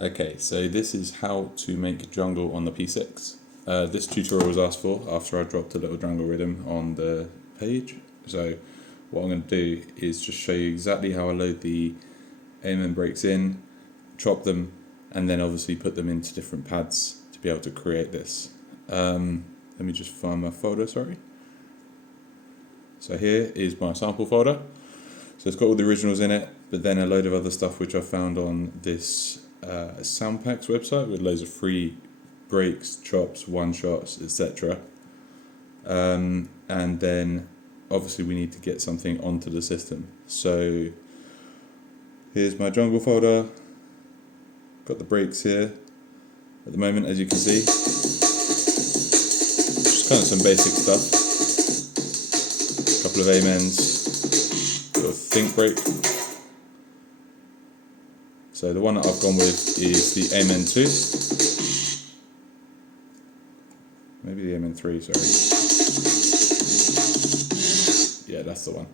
Okay, so this is how to make jungle on the P-6. This tutorial was asked for after I dropped a little jungle rhythm on the page. So what I'm going to do is just show you exactly how I load the amen breaks in, chop them, and then obviously put them into different pads to be able to create this. Let me just find my folder, sorry. So here is my sample folder. So it's got all the originals in it, but then a load of other stuff which I found on this Soundpack's website with loads of free breaks, chops, one-shots, etc. And then obviously we need to get something onto the system. So here's my jungle folder, got the breaks here at the moment, as you can see. Just kind of some basic stuff. A couple of amens, got a think break. So the one that I've gone with is the Amen 2. Maybe the Amen 3, sorry. Yeah, that's the one.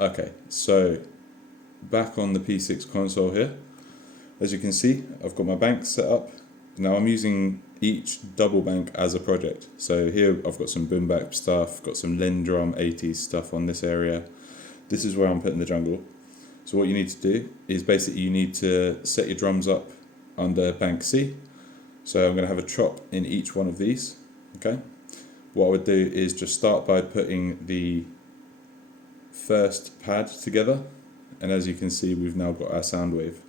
Okay, so back on the P6 console here. As you can see, I've got my banks set up. Now I'm using each double bank as a project. So here I've got some boom bap stuff, got some Lindrum 80s stuff on this area. This is where I'm putting the jungle. So what you need to do is basically you need to set your drums up under bank C. So I'm going to have a chop in each one of these. Okay. What I would do is just start by putting the first pad together, and as you can see we've now got our sound wave.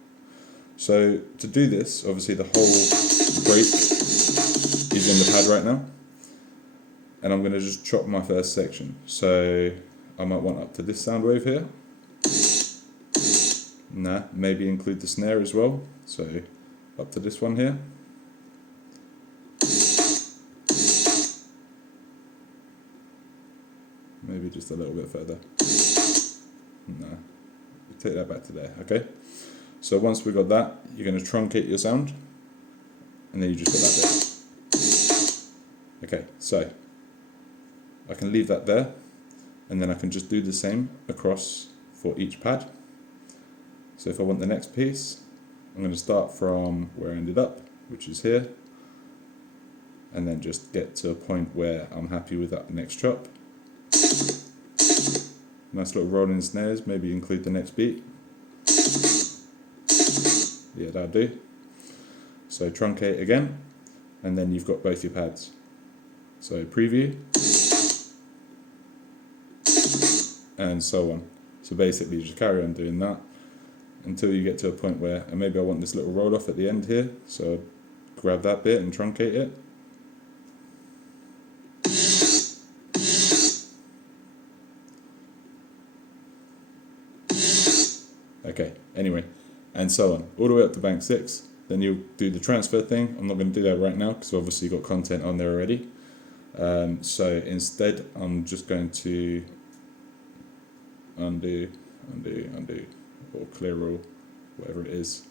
So to do this, obviously the whole break is in the pad right now, and I'm going to just chop my first section. So I might want up to this sound wave here. Maybe include the snare as well, so up to this one here. Maybe just a little bit further. Take that back to there, okay? So once we've got that, you're going to truncate your sound, and then you just got that there. Okay, so I can leave that there, and then I can just do the same across for each pad. So if I want the next piece, I'm going to start from where I ended up, which is here, and then just get to a point where I'm happy with that next chop. Nice little rolling snares, maybe include the next beat. Yeah, that'll do. So truncate again, and then you've got both your pads. So preview, and so on. So basically just carry on doing that until you get to a point where, and maybe I want this little roll off at the end here, so grab that bit and truncate it. Okay, anyway, and so on, all the way up to bank 6. Then you'll do the transfer thing. I'm not going to do that right now because obviously you've got content on there already. So instead, I'm just going to undo, or clear all, whatever it is.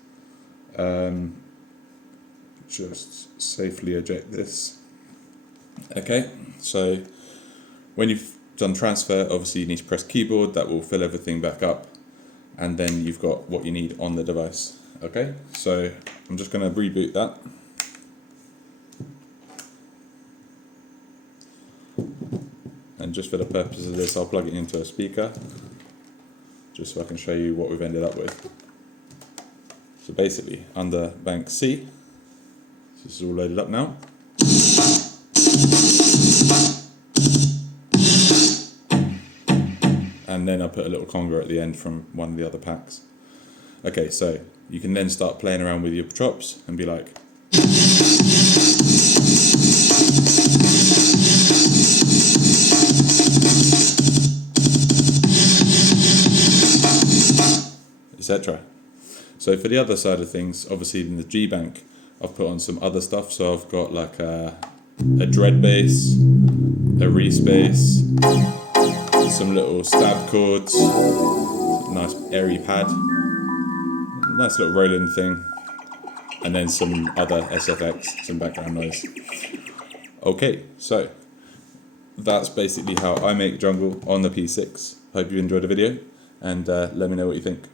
Just safely eject this. Okay, so when you've done transfer, obviously you need to press keyboard. That will fill everything back up, and then you've got what you need on the device. Okay, so I'm just going to reboot that. And just for the purpose of this, I'll plug it into a speaker, just so I can show you what we've ended up with. So basically, under bank C, this is all loaded up now. And then I put a little conga at the end from one of the other packs. Okay, so you can then start playing around with your chops and be like, etc. So for the other side of things, obviously in the G bank, I've put on some other stuff. So I've got like a dread bass, a Reese bass, some little stab chords, nice airy pad, nice little Roland thing, and then some other SFX, some background noise. Okay, so that's basically how I make jungle on the P6. Hope you enjoyed the video, and let me know what you think.